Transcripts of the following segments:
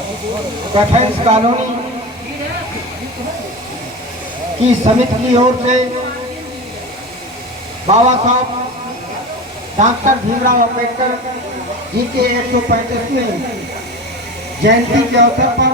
Defence colony की समिति की ओर से बाबा साहब डॉक्टर भीमराव अंबेडकर जी के 135वें जयंती के अवसर पर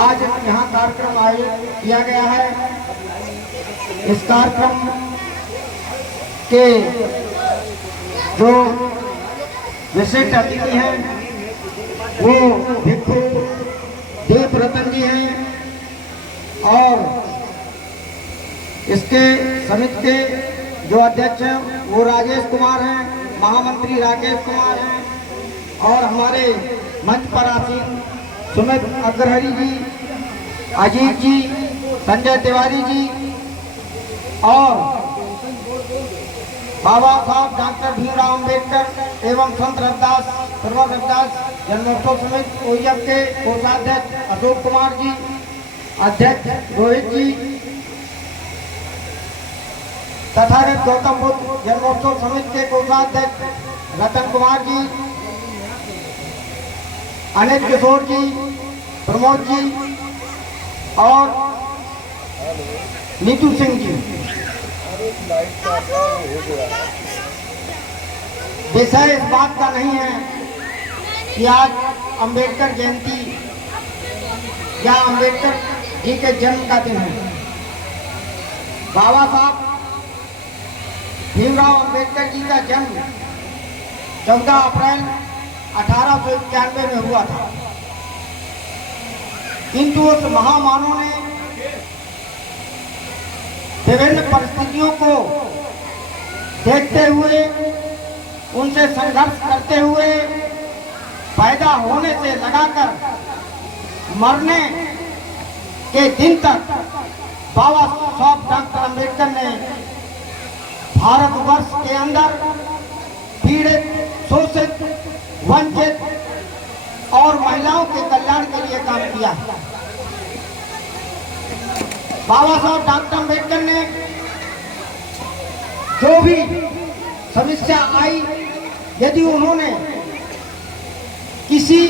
आज यहाँ कार्यक्रम आयोजित किया गया है। इस कार्यक्रम के जो विशिष्ट अतिथि हैं वो भिक्षु देव रतन जी हैं और इसके समिति के जो अध्यक्ष हैं वो राजेश कुमार हैं, महामंत्री राकेश कुमार हैं और हमारे मंच पर आसीन सुमित अग्रहरी जी, अजीत जी, संजय तिवारी जी और बाबा साहब डॉक्टर भीमराव अंबेडकर एवं संत रविदास सर्वर रविदास जन्मोत्सव समिति ओईएफ के कोषाध्यक्ष अशोक कुमार जी, अध्यक्ष रोहित जी, तथागत गौतम बुद्ध जन्मोत्सव समिति के कोषाध्यक्ष रतन कुमार जी, अनिल किशोर जी, प्रमोद जी और नीतू सिंह जी। विषय इस बात का नहीं है कि आज अंबेडकर जयंती या अंबेडकर जी के जन्म का दिन है। बाबा साहब भीमराव अंबेडकर जी का जन्म 14 अप्रैल 1891 में हुआ था, किंतु उस महामानव ने विभिन्न परिस्थितियों को देखते हुए, उनसे संघर्ष करते हुए, पैदा होने से लगाकर मरने के दिन तक बाबा साहब डॉक्टर अंबेडकर ने भारतवर्ष के अंदर पीड़ित, शोषित, वंचित और महिलाओं के कल्याण के लिए काम किया। बाबा साहब डॉक्टर अंबेडकर ने जो भी समस्या आई, यदि उन्होंने किसी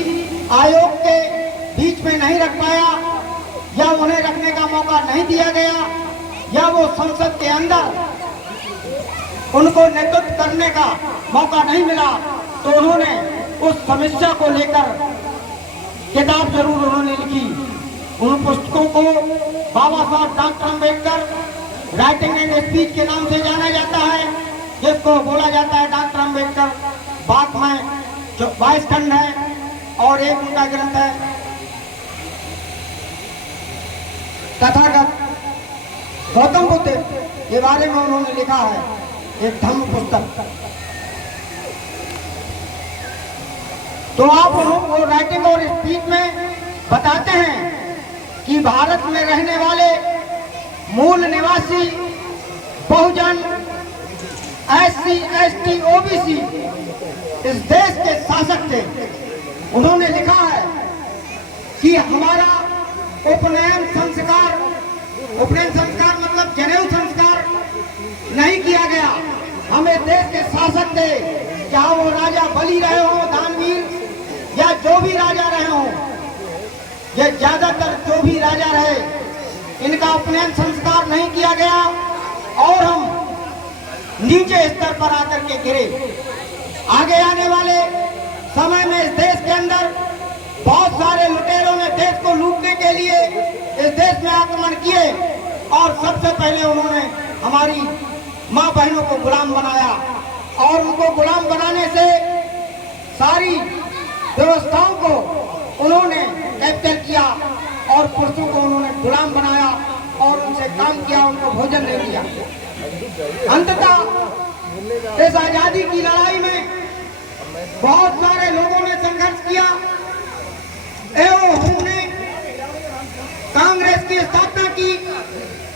आयोग के बीच में नहीं रख पाया या उन्हें रखने का मौका नहीं दिया गया या वो संसद के अंदर उनको नेतृत्व करने का मौका नहीं मिला, तो उन्होंने उस समस्या को लेकर किताब जरूर उन्होंने लिखी। उन पुस्तकों को बाबा साहब doctor Ambedkar writing and speech के नाम से जाना जाता है, जिसको बोला जाता है डॉक्टर अंबेडकर बात में, जो 22 खंड है और एक उनका ग्रंथ है तथागत गौतम बुद्ध के बारे में उन्होंने लिखा है एक धम्म पुस्तक। तो आप वो राइटिंग और स्पीच में बताते हैं कि भारत में रहने वाले मूल निवासी बहुजन SC, ST, OBC इस देश के शासक थे। उन्होंने लिखा है कि हमारा उपनयन संस्कार मतलब जनेऊ संस्कार नहीं किया गया। हमें देश के शासक थे, चाहे वो राजा बलि रहे हो, दानवीर या जो भी राजा रहे हो, ये ज्यादातर जो भी राजा रहे, इनका उपनयन संस्कार नहीं किया गया और हम नीचे स्तर पर आकर के गिरे। आगे आने वाले समय में इस देश के अंदर बहुत सारे लुटेरों ने देश को लूटने के लिए इस देश में आक्रमण किए और सबसे पहले उन्होंने हमारी माँ बहनों को गुलाम बनाया और उनको गुलाम बनाने से सारी व्यवस्थाओं को उन्होंने कैप्चर किया और पुरुषों को उन्होंने गुलाम बनाया और उनसे काम किया, उनको भोजन नहीं दिया। अंततः इस आजादी की लड़ाई में बहुत सारे लोगों ने संघर्ष किया एवं हमने कांग्रेस की स्थापना की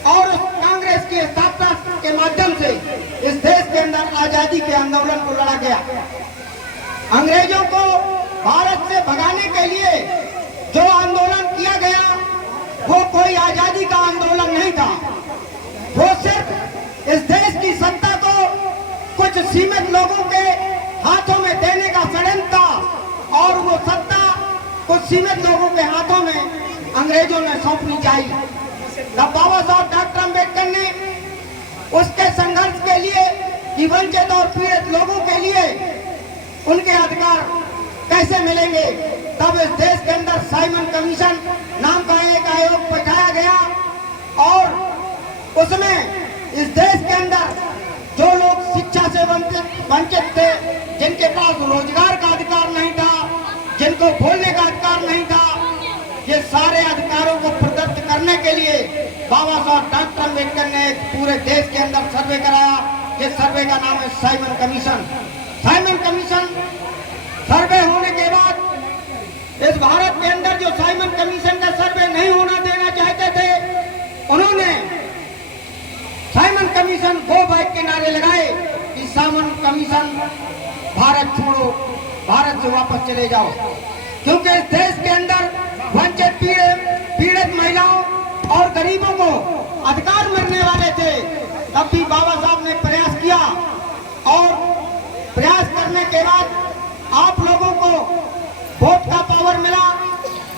और उस कांग्रेस की स्थापना के माध्यम से इस देश के अंदर आजादी के आंदोलन को लड़ा गया। अंग्रेजों को भारत से भगाने के लिए जो आंदोलन किया गया वो कोई आजादी का आंदोलन नहीं था, वो सिर्फ इस देश की सत्ता को कुछ सीमित लोगों के हाथों में देने का षड्यंत्र था और वो सत्ता कुछ सीमित लोगों के हाथों में अंग्रेजों ने सौंपनी चाहिए। तब बाबा साहब डॉक्टर अम्बेडकर ने उसके संघर्ष के लिए कि वंचित और पीड़ित लोगों के लिए उनके अधिकार कैसे मिलेंगे, तब इस देश के अंदर साइमन कमीशन नाम का एक आयोग बैठाया गया और उसमें इस देश के अंदर जो लोग शिक्षा से वंचित थे, जिनके पास रोजगार का अधिकार नहीं था, जिनको बोलने का अधिकार नहीं था, ये सारे अधिकारों को प्रदत्त करने के लिए बाबा साहब डॉक्टर अम्बेडकर ने पूरे देश के अंदर सर्वे कराया। ये सर्वे का नाम है साइमन कमीशन। साइमन कमीशन सर्वे होने के बाद इस भारत के अंदर जो साइमन कमीशन का सर्वे नहीं होना देना चाहते थे, उन्होंने साइमन कमीशन गो बैक के नारे लगाए कि साइमन कमीशन भारत छोड़ो, भारत से वापस चले जाओ, क्योंकि इस देश के अंदर वंचित पीड़ित महिलाओं और गरीबों को अधिकार मिलने वाले थे। तब भी बाबा साहब ने प्रयास किया और प्रयास करने के बाद आप लोगों को वोट का पावर मिला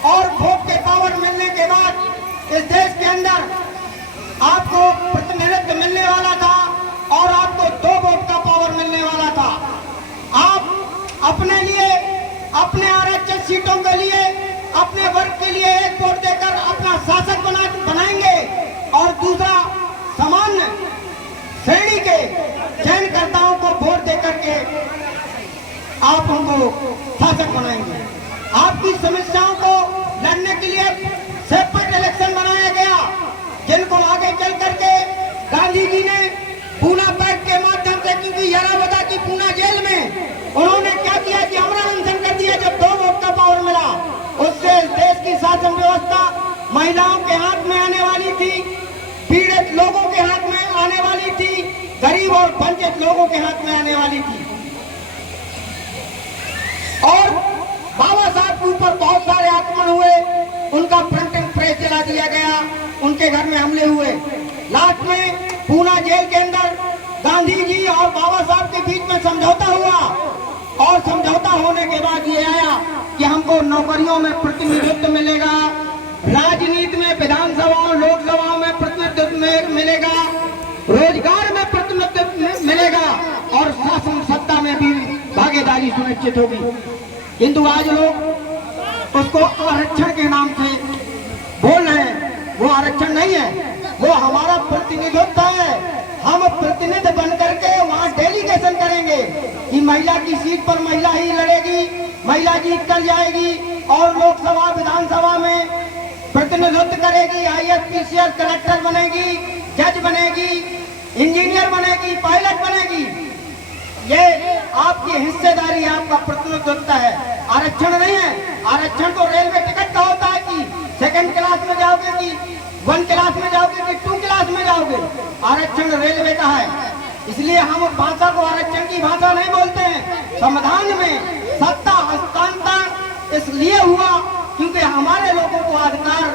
और वोट के पावर मिलने के बाद इस देश के अंदर आपको प्रतिनिधित्व मिलने वाला था और आपको 2 वोट का पावर मिलने वाला था। आप अपने लिए, अपने आरक्षित सीटों के लिए, अपने वर्ग के लिए 1 वोट देकर अपना शासक बनाएंगे और दूसरा सामान्य श्रेणी के चयनकर्ताओं को वोट देकर के आप उनको शासक बनाएंगे। आपकी समस्याओं को लड़ने के लिए सेपरेट इलेक्शन बनाया गया, जिनको आगे चल करके गांधी जी ने पूना पैक्ट के माध्यम से, क्योंकि यरावदा की पूना जेल में उन्होंने क्या किया कि आमरण अनशन कर दिया। जब 2 वोट का पावर मिला, उससे देश की शासन व्यवस्था महिलाओं के हाथ में आने वाली थी, पीड़ित लोगों के हाथ में आने वाली थी, गरीब और वंचित लोगों के हाथ में आने वाली थी। और बाबा साहब के ऊपर बहुत सारे आक्रमण हुए, उनका प्रिंटिंग प्रेस जला दिया गया, उनके घर में हमले हुए। लास्ट में पूना जेल के अंदर गांधी जी और बाबा साहब के बीच में समझौता हुआ और समझौता होने के बाद ये आया कि हमको नौकरियों में प्रतिनिधित्व मिलेगा, राजनीति में, विधानसभाओं, लोकसभाओं में प्रतिनिधित्व मिलेगा, रोजगार में प्रतिनिधित्व मिलेगा और शासन सत्ता में भी भागीदारी सुनिश्चित होगी। किंतु आज लोग उसको आरक्षण के नाम से बोल रहे हैं। वो आरक्षण नहीं है, वो हमारा प्रतिनिधित्व है। हम प्रतिनिधि बन करके वहाँ डेलीगेशन करेंगे कि महिला की सीट पर महिला ही लड़ेगी, महिला जीत कर जाएगी और लोकसभा विधानसभा में प्रतिनिधित्व करेगी, IAS, PCS, कलेक्टर बनेगी, जज बनेगी, इंजीनियर बनेगी, पायलट बनेगी। ये आपकी हिस्सेदारी, आपका प्रतिनिधित्व है, आरक्षण नहीं है। आरक्षण तो रेलवे टिकट का होता है कि 2nd क्लास में जाओगे कि 1 क्लास में जाओगे कि 2 क्लास में जाओगे। आरक्षण रेलवे का है। इसलिए हम भाषा को आरक्षण की भाषा नहीं बोलते हैं। संविधान में सत्ता हस्तांतरण इसलिए हुआ क्योंकि हमारे लोगों को अधिकार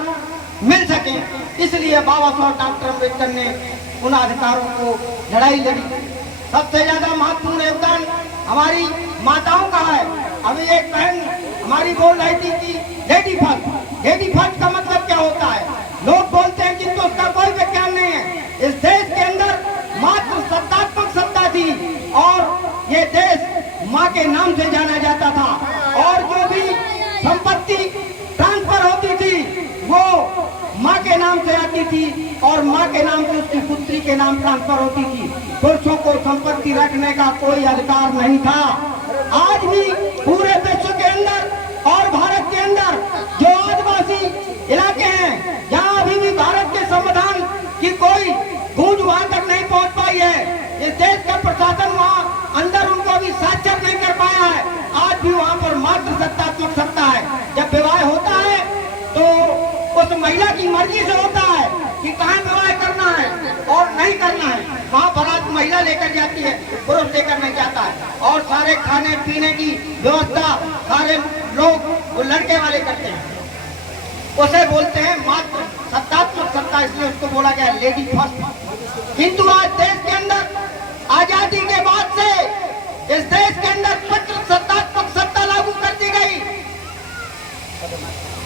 मिल सके, इसलिए बाबा साहब डॉक्टर अम्बेडकर ने उन अधिकारों को लड़ाई लड़ी। सबसे ज्यादा महत्वपूर्ण योगदान हमारी माताओं का है। अभी एक बहन हमारी बोल रही थी कि लेडी फर्स्ट। लेडी फर्स्ट का मतलब क्या होता है? लोग बोलते हैं किंतु उसका कोई विज्ञान नहीं है। इस देश के अंदर मात्र सत्तात्मक सत्ता थी और ये देश माँ के नाम से जाना जाता था और जो भी संपत्ति ट्रांसफर होती थी वो माँ के नाम से आती थी और माँ के नाम से उसकी पुत्री के नाम ट्रांसफर होती थी। पुरुषों को संपत्ति रखने का कोई अधिकार नहीं था। आज भी पूरे विश्व के अंदर और भारत के अंदर जो आदिवासी इलाके हैं, जहाँ अभी भी भारत के संविधान की कोई गूंज वहां तक नहीं पहुंच पाई है। इस देश का प्रशासन वहाँ अंदर उनको अभी साक्षर नहीं कर पाया है। आज भी वहाँ पर मात्र सत्तात्मक सत्ता है। जब विवाह होता है तो उस महिला की मर्जी से होता है कि कहाँ विवाह करना है और नहीं करना है। वहाँ बारात महिला लेकर जाती है, पुरुष लेकर नहीं जाता है। और सारे खाने पीने की व्यवस्था सारे लोग वो लड़के वाले करते हैं। उसे बोलते हैं मात्र सत्तात्मक सत्ता, इसलिए उसको बोला गया लेडी फर्स्ट। किंतु आज देश के अंदर आजादी के बाद से इस देश के अंदर सत्तात्मक सत्ता लागू कर दी गई। पदमाता।